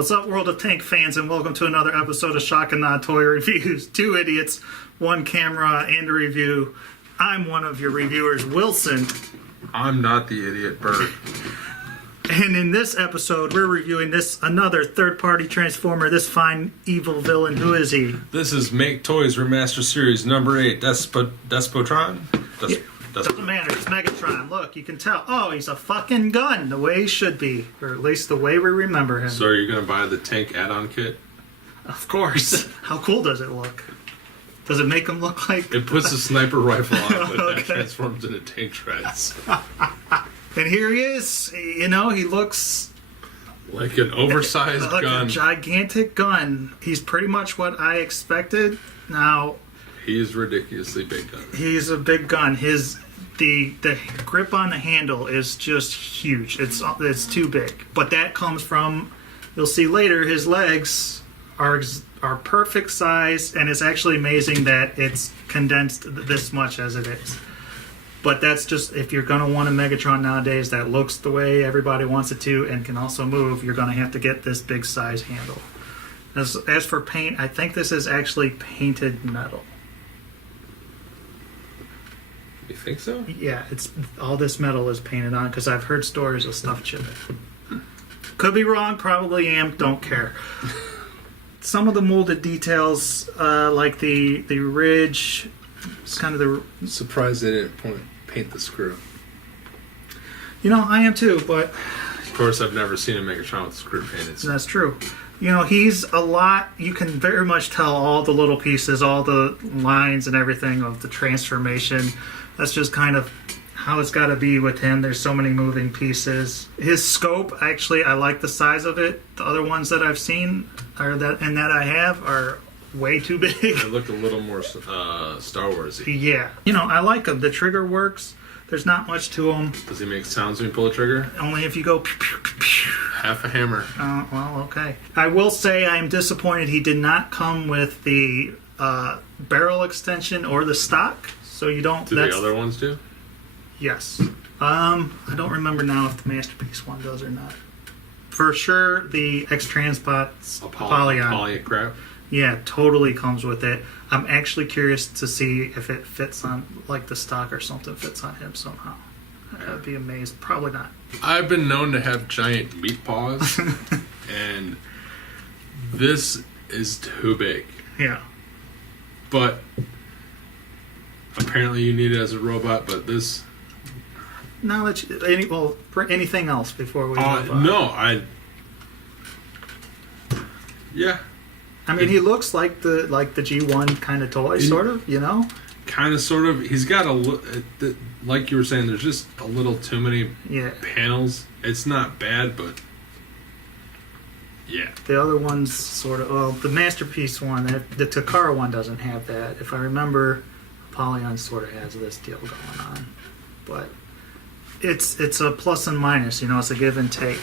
What's up, World of Tank fans, and welcome to another episode of Shock and Nod Toy Reviews. Two idiots, one camera, and a review. I'm one of your reviewers, Wilson. I'm not the idiot, Bert. And in this episode, we're reviewing another third-party Transformer, this fine evil villain. Who is he? This is MakeToys Remaster Series number 8, Despotron? Doesn't matter, it's Megatron. Look, you can tell. Oh, he's a fucking gun, the way he should be. Or at least the way we remember him. So are you going to buy the tank add-on kit? Of course. How cool does it look? Does it make him look like... It puts a sniper rifle on, but Okay. that transforms into tank treads. And here he is. You know, he looks... Like an oversized like gun. a gigantic gun. He's pretty much what I expected. Now... He's ridiculously big gun. He's a big gun. The grip on the handle is just huge. It's too big. But that comes from, you'll see later, his legs are perfect size, and it's actually amazing that it's condensed this much as it is. But that's just, if you're going to want a Megatron nowadays that looks the way everybody wants it to and can also move, you're going to have to get this big size handle. As for paint, I think this is actually painted metal. You think so? Yeah, it's all this metal is painted on because I've heard stories of stuff chipping. Could be wrong, probably am, don't care. Some of the molded details, like the ridge, it's kind of the... I'm surprised they didn't paint the screw. You know, I am too, but... Of course, I've never seen a Megatron with screw painted. That's true. You know, he's a lot... You can very much tell all the little pieces, all the lines and everything of the transformation. That's just kind of how it's got to be with him. There's so many moving pieces. His scope, actually, I like the size of it. The other ones that I've seen that I have are way too big. They look a little more Star Wars-y. Yeah. You know, I like them. The trigger works. There's not much to them. Does he make sounds when you pull the trigger? Only if you go... Pew, pew, pew, pew. Half a hammer. Well, okay. I will say I am disappointed he did not come with the barrel extension or the stock. So you don't... Do the other ones do? Yes. I don't remember now if the Masterpiece one does or not. For sure, the X-Transpot's Poly crap. Yeah, totally comes with it. I'm actually curious to see if it fits on, like the stock or something fits on him somehow. I'd be amazed. Probably not. I've been known to have giant meat paws, and this is too big. Yeah. But apparently you need it as a robot, but this... Now that anything else before we move on? No, Yeah. I mean, he looks like the G1 kind of toy, sort of, you know? Kind of, sort of. He's got like you were saying, there's just a little too many panels. It's not bad, but... Yeah. The other one's sort of... Well, the Masterpiece one, the Takara one doesn't have that. If I remember, Apollyon sort of has this deal going on. But it's a plus and minus, you know, it's a give and take.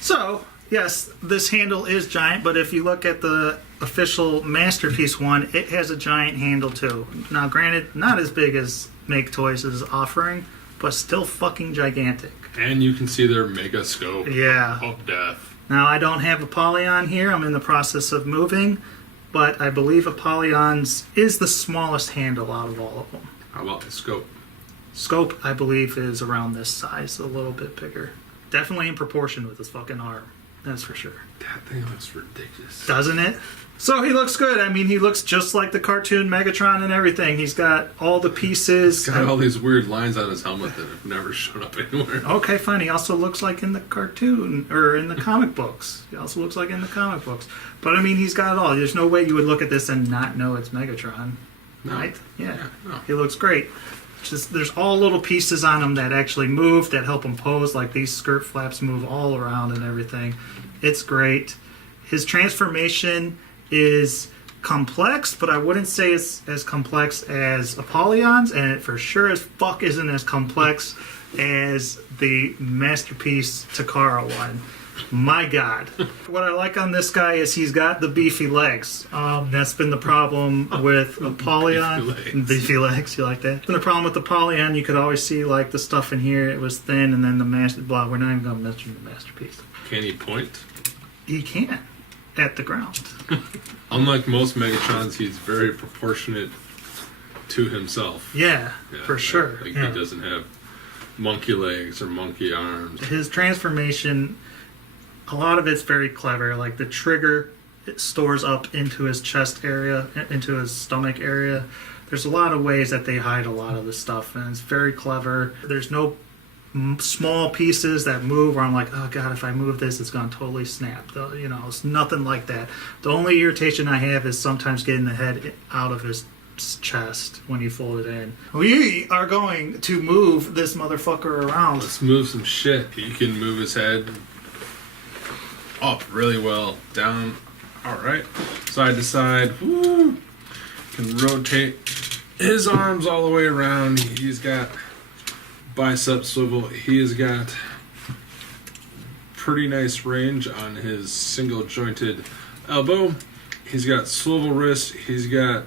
So, yes, this handle is giant, but if you look at the official Masterpiece one, it has a giant handle too. Now, granted, not as big as MakeToys is offering, but still fucking gigantic. And you can see their mega scope of death. Now, I don't have Apollyon here. I'm in the process of moving, but I believe Apollion's is the smallest handle out of all of them. How about the scope? Scope, I believe, is around this size, a little bit bigger. Definitely in proportion with his fucking arm. That's for sure. That thing looks ridiculous. Doesn't it? So he looks good. I mean, he looks just like the cartoon Megatron and everything. He's got all the pieces. He's got all these weird lines on his helmet that have never shown up anywhere. Okay, fine. He also looks like in the cartoon, or in the comic books. He also looks like in the comic books. But, I mean, he's got it all. There's no way you would look at this and not know it's Megatron. No. Right? Yeah. No. He looks great. Just there's all little pieces on him that actually move, that help him pose, like these skirt flaps move all around and everything. It's great. His transformation is complex, but I wouldn't say it's as complex as Apollyon's, and it for sure as fuck isn't as complex as the Masterpiece Takara one. My God. What I like on this guy is he's got the beefy legs. That's been the problem with Apollyon. Beefy legs, you like that? Been the problem with Apollyon. You could always see like the stuff in here. It was thin, and then the master. Blah. We're not even going to mention the Masterpiece. Can he point? he can't at the ground. Unlike most Megatrons, he's very proportionate to himself. Yeah, for sure. He doesn't have monkey legs or monkey arms. His transformation, a lot of it's very clever. Like the trigger, it stores up into his chest area, into his stomach area. There's a lot of ways that they hide a lot of the stuff, and it's very clever. There's no small pieces that move where I'm like, oh god, if I move this, it's going to totally snap. You know, it's nothing like that. The only irritation I have is sometimes getting the head out of his chest when you fold it in. We are going to move this motherfucker around. Let's move some shit. You can move his head up really well, down, alright, side to side. Woo! Can rotate his arms all the way around. He's got bicep swivel. He has got pretty nice range on his single jointed elbow. He's got swivel wrist. He's got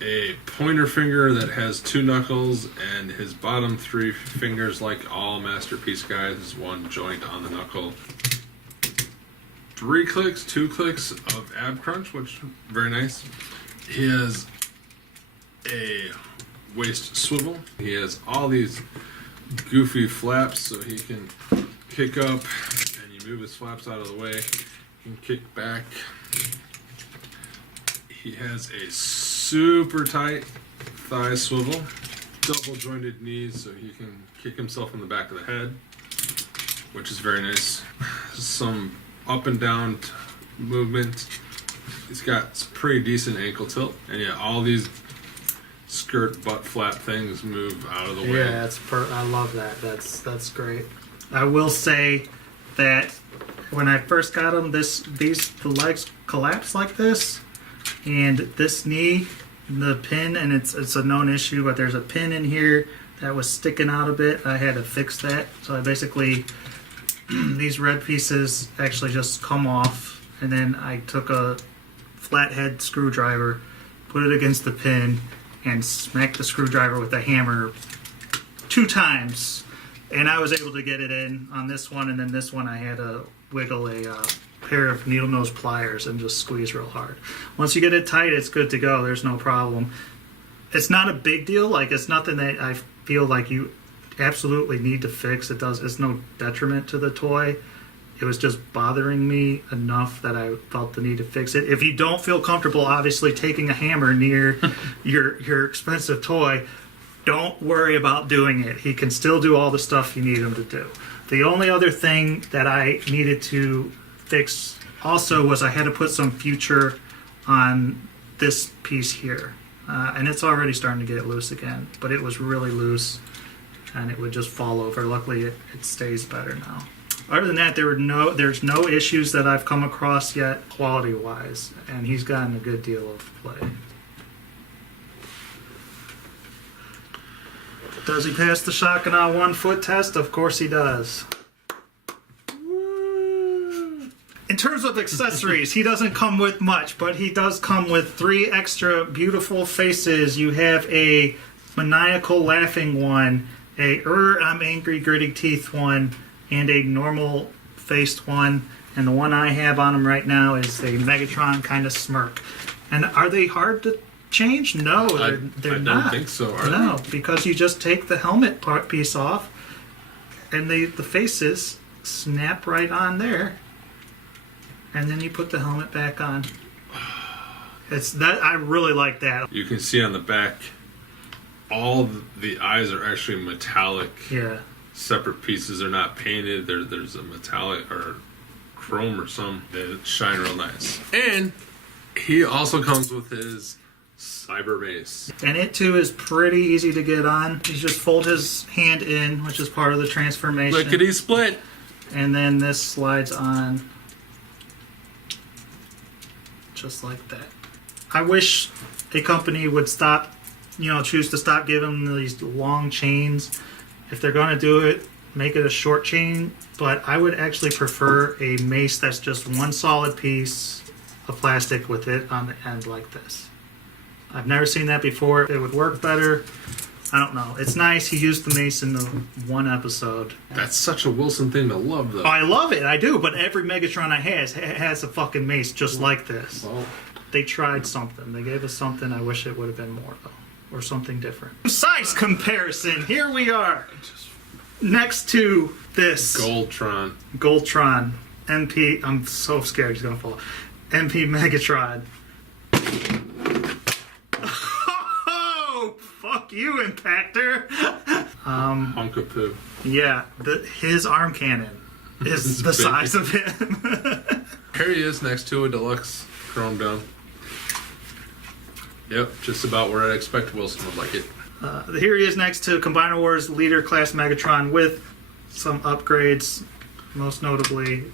a pointer finger that has 2 knuckles, and his bottom 3 fingers, like all Masterpiece guys, is 1 joint on the knuckle. 2 clicks of ab crunch, which is very nice. He has a waist swivel. He has all these goofy flaps so he can kick up, and you move his flaps out of the way. He can kick back. He has a super tight thigh swivel, double jointed knees so he can kick himself in the back of the head, which is very nice. Some up and down movement. He's got some pretty decent ankle tilt, and yeah, all these skirt butt flap things move out of the way. Yeah, I love that. That's great. I will say that when I first got him, the legs collapsed like this, and this knee, the pin, and it's a known issue, but there's a pin in here that was sticking out a bit. I had to fix that, so I basically these red pieces actually just come off, and then I took a flathead screwdriver, put it against the pin, and smacked the screwdriver with a hammer 2 times, and I was able to get it in on this one, and then this one I had to wiggle a pair of needle nose pliers and just squeeze real hard. Once you get it tight, it's good to go. There's no problem. It's not a big deal. Like, it's nothing that I feel like you absolutely need to fix. It's no detriment to the toy. It was just bothering me enough that I felt the need to fix it. If you don't feel comfortable, obviously, taking a hammer near your expensive toy, don't worry about doing it. He can still do all the stuff you need him to do. The only other thing that I needed to fix also was I had to put some future on this piece here. And it's already starting to get loose again, but it was really loose and it would just fall over. Luckily, it stays better now. Other than that, there's no issues that I've come across yet, quality-wise, and he's gotten a good deal of play. Does he pass the Shotgun 1 foot test? Of course he does. In terms of accessories, he doesn't come with much, but he does come with 3 extra beautiful faces. You have a maniacal laughing one, I'm angry gritty teeth one, and a normal faced one. And the one I have on him right now is a Megatron kind of smirk. And are they hard to change? No, they're not. I don't think so, are No, because you just take the helmet piece off, and the faces snap right on there. And then you put the helmet back on. I really like that. You can see on the back, all the eyes are actually metallic. Yeah. Separate pieces are not painted. There's a metallic or chrome or some that shine real nice. And he also comes with his cyber base. And it too is pretty easy to get on. You just fold his hand in, which is part of the transformation. Lickety split. And then this slides on. Just like that. I wish a company would choose to stop giving them these long chains. If they're going to do it, make it a short chain. But I would actually prefer a mace that's just one solid piece of plastic with it on the end like this. I've never seen that before. It would work better. I don't know. It's nice. He used the mace in the one episode. That's such a Wilson thing to love, though. Oh, I love it. I do. But every Megatron I has a fucking mace just like this. Well, They tried something. They gave us something. I wish it would have been more, though. Or something different. Size comparison. Here we are. Next to this. Goldtron. Goldtron. MP. I'm so scared he's going to fall. MP Megatron. Oh, fuck you, Impactor. Hunk of poo. Yeah, his arm cannon is the big. size of him. Here he is next to a deluxe. Chrome down. Yep, just about where I'd expect Wilson would like it. Here he is next to Combiner Wars Leader Class Megatron with some upgrades, most notably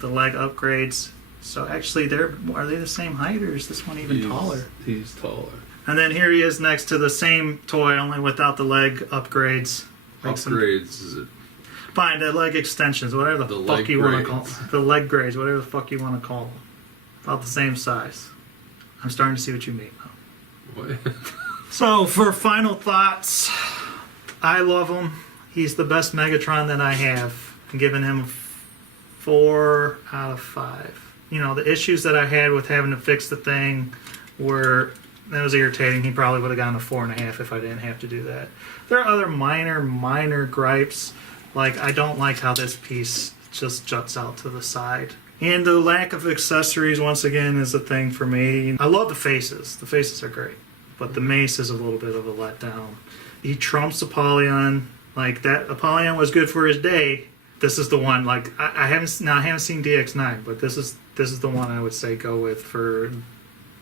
the leg upgrades. So actually, are they the same height, or is this one even taller? He's taller. And then here he is next to the same toy, only without the leg upgrades. Like Upgrades, is it? Fine, the leg extensions, whatever the fuck leg you want to grades. call them. The leg grades, whatever the fuck you want to call them. About the same size. I'm starting to see what you mean, though. What? So, for final thoughts, I love him. He's the best Megatron that I have. I'm giving him a 4 out of 5. You know, the issues that I had with having to fix the thing that was irritating. He probably would have gotten a 4.5 if I didn't have to do that. There are other minor gripes. Like, I don't like how this piece just juts out to the side. And the lack of accessories, once again, is a thing for me. I love the faces. The faces are great. But the mace is a little bit of a letdown. He trumps Apollyon. Like, that Apollyon was good for his day. This is the one, like, I haven't seen DX9, but this is the one I would say go with for,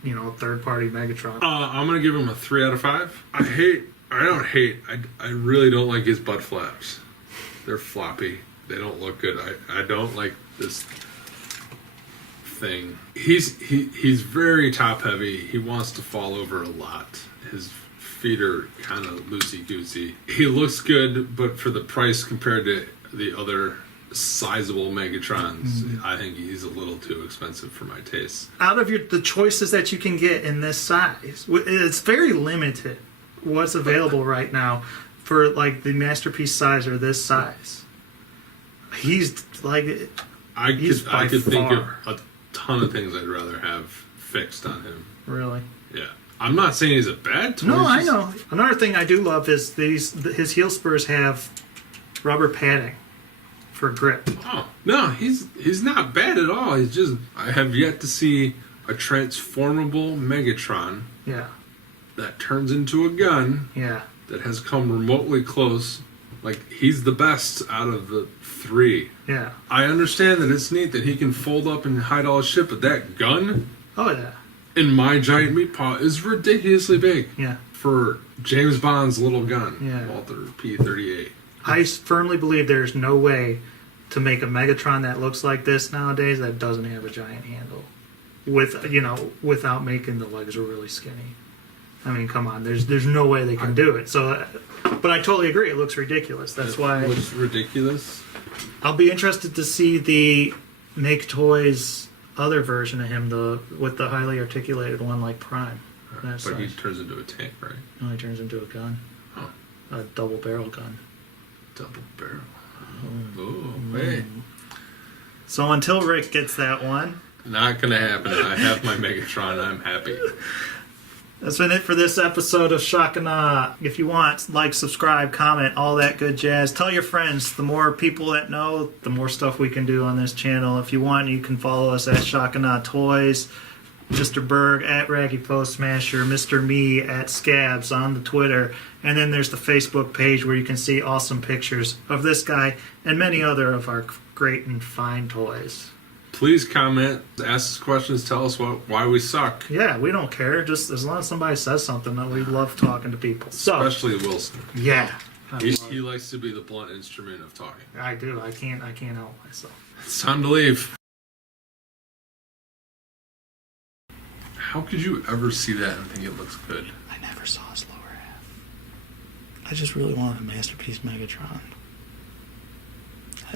you know, third-party Megatron. I'm gonna give him a 3 out of 5. I really don't like his butt flaps. They're floppy. They don't look good. I don't like this thing. He's very top heavy. He wants to fall over a lot. His feet are kind of loosey goosey. He looks good, but for the price compared to the other sizable Megatrons, I think he's a little too expensive for my taste. Out of the choices that you can get in this size, it's very limited what's available right now for like the masterpiece size or this size. He's like, I could think of far. a ton of things I'd rather have fixed on him. Really. Yeah, I'm not saying he's a bad toy. No, I he's know. Another thing I do love is his heel spurs have rubber padding for grip. Oh no, he's not bad at all. He's just, I have yet to see a transformable Megatron Yeah. that turns into a gun Yeah. that has come remotely close. Like, he's the best out of the 3. Yeah. I understand that it's neat that he can fold up and hide all his shit, but that gun Oh yeah. in my giant meat paw is ridiculously big Yeah. for James Bond's little gun, Yeah. Walter P-38. I firmly believe there's no way to make a Megatron that looks like this nowadays that doesn't have a giant handle, without making the legs really skinny. I mean, come on, there's no way they can do it. So, but I totally agree. It looks ridiculous. That's why It looks ridiculous. I'll be interested to see the MakeToys other version of him, with the highly articulated one like Prime. That But he size. turns into a tank, right? No, he turns into a gun, Oh, a double barrel gun. double barrel. Oh, hey. So until Rick gets that one. Not gonna happen. I have my Megatron. I'm happy. That's been it for this episode of Shock and Awe. If you want, like, subscribe, comment, all that good jazz. Tell your friends. The more people that know, the more stuff we can do on this channel. If you want, you can follow us at Shock and Awe Toys, Mr. Berg at Raggy Post Smasher, Mr. Me at Scabs on the Twitter, and then there's the Facebook page where you can see awesome pictures of this guy and many other of our great and fine toys. Please comment, ask us questions, tell us why we suck. Yeah, we don't care. Just as long as somebody says something, we love talking to people. So, Especially Wilson. yeah. He likes to be the blunt instrument of talking. I do. I can't help myself. It's time to leave. How could you ever see that and think it looks good? I never saw his lower half. I just really wanted a masterpiece Megatron.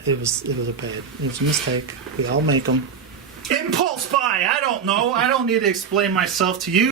It was a mistake. We all make them. Impulse buy. I don't know. I don't need to explain myself to you.